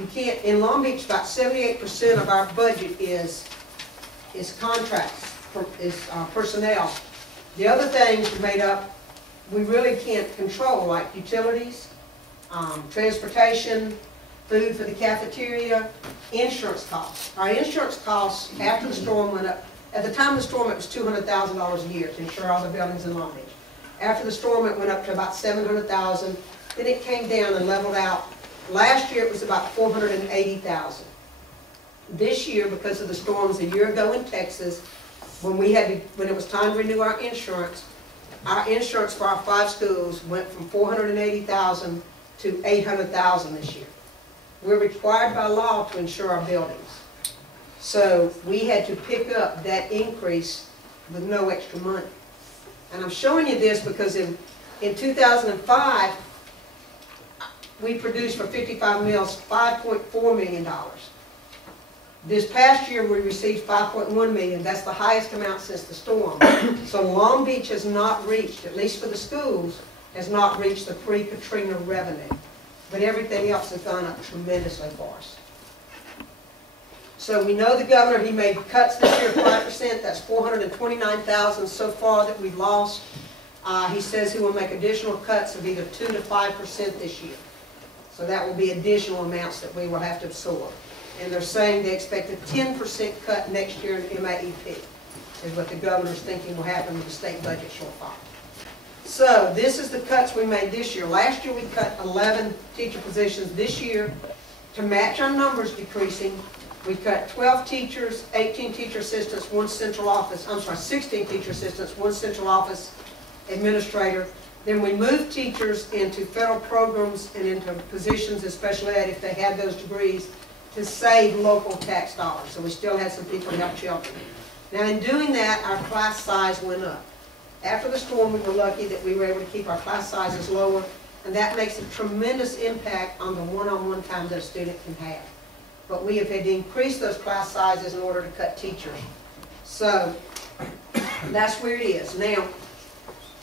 You can't, in Long Beach, about 78% of our budget is contracts, personnel. The other things made up, we really can't control, like utilities, transportation, food for the cafeteria, insurance costs. Our insurance costs after the storm went up. At the time of the storm, it was $200,000 a year to insure all the buildings in Long Beach. After the storm, it went up to about $700,000. Then it came down and leveled out. Last year, it was about $480,000. This year, because of the storms a year ago in Texas, when it was time to renew our insurance for our 5 schools went from $480,000 to $800,000 this year. We're required by law to insure our buildings. So we had to pick up that increase with no extra money. And I'm showing you this because in 2005, we produced for 55 mills $5.4 million. This past year we received $5.1 million. That's the highest amount since the storm. So Long Beach has not reached, at least for the schools, has not reached the pre-Katrina revenue. But everything else has gone up tremendously for us. So we know the governor, he made cuts this year of 5%. That's $429,000 so far that we've lost. He says he will make additional cuts of either 2 to 5% this year. So that will be additional amounts that we will have to absorb. And they're saying they expect a 10% cut next year in MAEP, is what the governor's thinking will happen with the state budget shortfall. So this is the cuts we made this year. Last year we cut 11 teacher positions. This year, to match our numbers decreasing, we cut 12 teachers, 18 teacher assistants, 1 central office, 16 teacher assistants, 1 central office administrator. Then we moved teachers into federal programs and into positions in special ed if they had those degrees to save local tax dollars. So we still had some people to help children. Now in doing that, our class size went up. After the storm, we were lucky that we were able to keep our class sizes lower, and that makes a tremendous impact on the one-on-one time that a student can have. But we have had to increase those class sizes in order to cut teachers. So that's where it is. Now,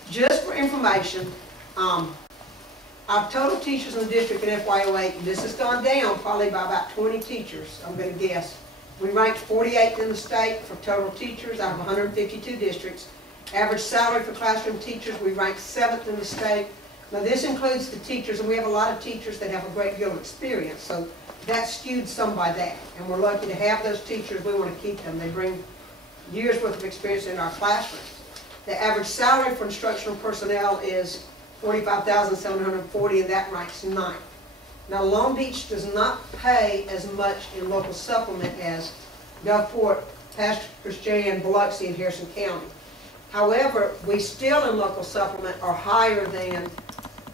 just for information, our total teachers in the district in FY08, this has gone down probably by about 20 teachers, I'm going to guess. We ranked 48th in the state for total teachers out of 152 districts. Average salary for classroom teachers, we ranked 7th in the state. Now this includes the teachers, and we have a lot of teachers that have a great deal of experience, so that's skewed some by that. And we're lucky to have those teachers. We want to keep them. They bring years worth of experience in our classrooms. The average salary for instructional personnel is $45,740, and that ranks 9th. Now Long Beach does not pay as much in local supplement as Gulfport, Pastor Christian, Biloxi, and Harrison County. However, we still in local supplement are higher than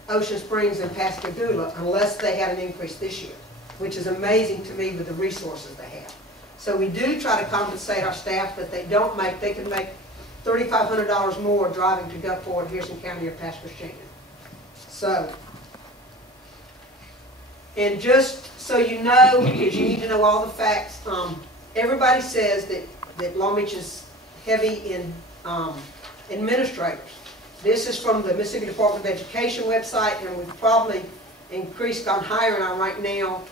Ocean Springs and Pascagoula unless they had an increase this year, which is amazing to me with the resources they have. So we do try to compensate our staff, but they can make $3,500 more driving to Gulfport, Harrison County, or Pastor Christian. So, and just so you know, because you need to know all the facts, everybody says that Long Beach is heavy in administrators. This is from the Mississippi Department of Education website, and we've probably gone higher now right now.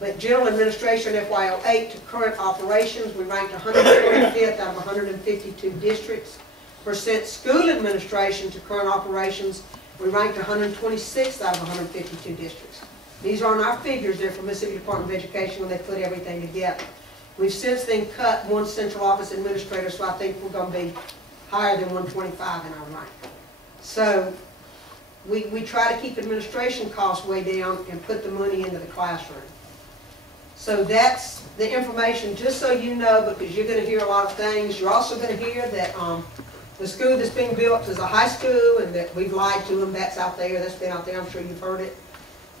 But general administration FY08 to current operations, we ranked 125th out of 152 districts. Percent school administration to current operations, we ranked 126th out of 152 districts. These aren't our figures, they're from Mississippi Department of Education when they put everything together. We've since then cut 1 central office administrator, so I think we're going to be higher than 125 in our rank. So we try to keep administration costs way down and put the money into the classroom. So that's the information, just so you know, because you're going to hear a lot of things. You're also going to hear that the school that's being built is a high school and that we've lied to them. That's out there. That's been out there. I'm sure you've heard it.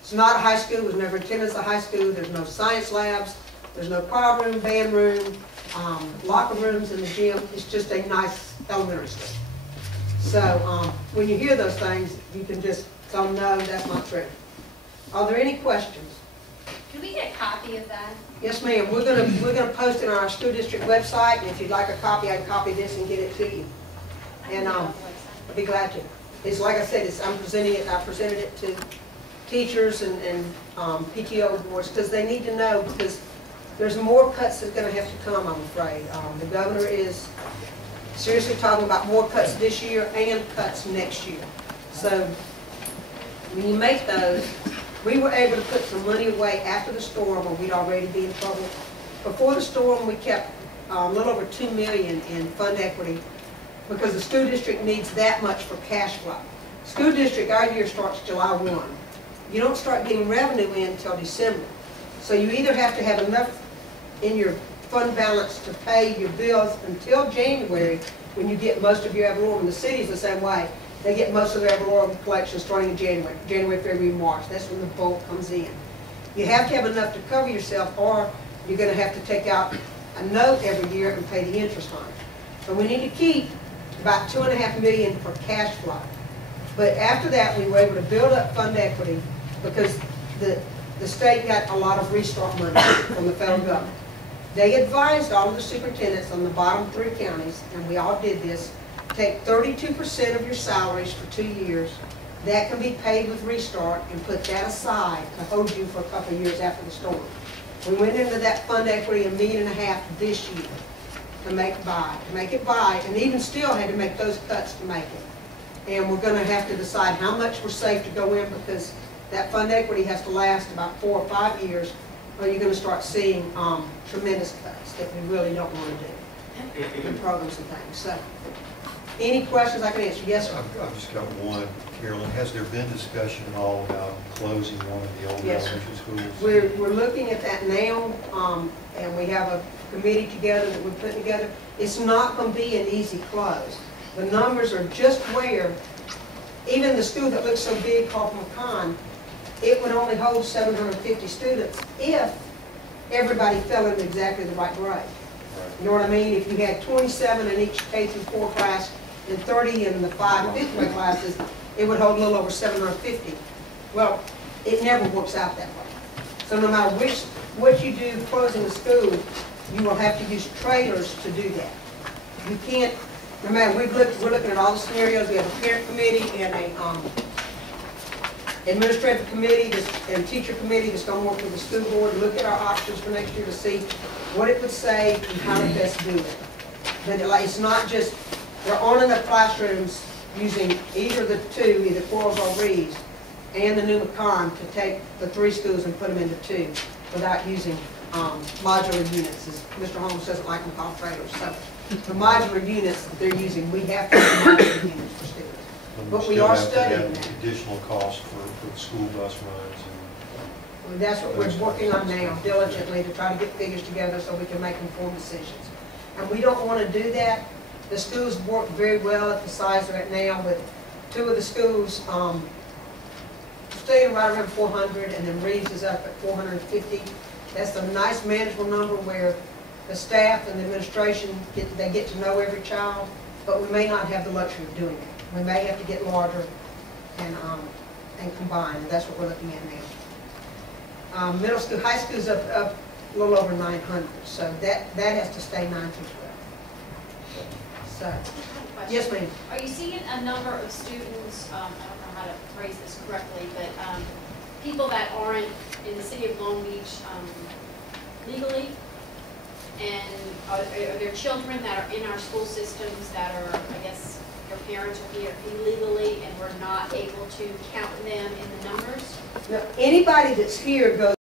It's not a high school. It was never intended as a high school. There's no science labs. There's no choir room, band room, locker rooms in the gym. It's just a nice elementary school. So when you hear those things, you can just tell them, no, that's not true. Are there any questions? Can we get a copy of that? Yes, ma'am. We're gonna post it on our school district website, and if you'd like a copy, I can copy this and get it to you. And I'd be glad to. It's like I said, I presented it to teachers and PTO boards, because they need to know, because there's more cuts that's gonna have to come, I'm afraid. The governor is seriously talking about more cuts this year and cuts next year. So when you make those, we were able to put some money away after the storm, or we'd already be in trouble. Before the storm, we kept a little over $2 million in fund equity, because the school district needs that much for cash flow. School district, our year starts July 1. You don't start getting revenue in until December. So you either have to have enough in your fund balance to pay your bills until January, when you get most of your ad valorem. The city's the same way. They get most of their ad valorem collections starting in January, February, March. That's when the bulk comes in. You have to have enough to cover yourself, or you're going to have to take out a note every year and pay the interest on it. So we need to keep about $2.5 million for cash flow. But after that, we were able to build up fund equity, because the state got a lot of restart money from the federal government. They advised all of the superintendents on the bottom 3 counties, and we all did this, take 32% of your salaries for 2 years. That can be paid with restart, and put that aside to hold you for a couple of years after the storm. We went into that fund equity $1.5 million this year to make it by, and even still had to make those cuts to make it. And we're going to have to decide how much we're safe to go in, because that fund equity has to last about 4 or 5 years, or you're going to start seeing tremendous cuts that we really don't want to do in programs and things. So, any questions I can answer? Yes, sir. I've just got one, Carolyn. Has there been discussion at all about closing one of the old Yes, sir. elementary schools? We're looking at that now, and we have a committee together that we're putting together. It's not going to be an easy close. The numbers are just where, even the school that looks so big, called McCon, it would only hold 750 students if everybody fell into exactly the right grade. You know what I mean? If you had 27 in each K through 4 class and 30 in the 5 and 5th grade classes, it would hold a little over 750. Well, it never works out that way. So no matter what you do closing the school, you will have to use trailers to do that. You can't, no matter, we're looking at all the scenarios. We have a parent committee and a administrative committee and teacher committee that's going to work with the school board, look at our options for next year to see what it would save and how to best do it. But it's not just, we're on enough classrooms using either the 2, either Quarles or Reeves, and the new McCon to take the 3 schools and put them into 2 without using modular units, as Mr. Holmes doesn't like them called trailers. So the modular units that they're using, we have to use modular units for students. But we are studying that. Additional cost for the school bus runs. And that's what we're working on now, diligently, to try to get figures together so we can make informed decisions. And we don't want to do that. The schools work very well at the size they're at now, with 2 of the schools staying right around 400, and then Reeves is up at 450. That's a nice manageable number where the staff and the administration they get to know every child, but we may not have the luxury of doing that. We may have to get larger and combine, and that's what we're looking at now. Middle school, high school is up a little over 900, so that has to stay 9 through 12. So, I have a question. yes, ma'am. Are you seeing a number of students, I don't know how to phrase this correctly, but people that aren't in the city of Long Beach legally? And are there children that are in our school systems that are, I guess, their parents are here illegally and we're not able to count them in the numbers? Now, anybody that's here goes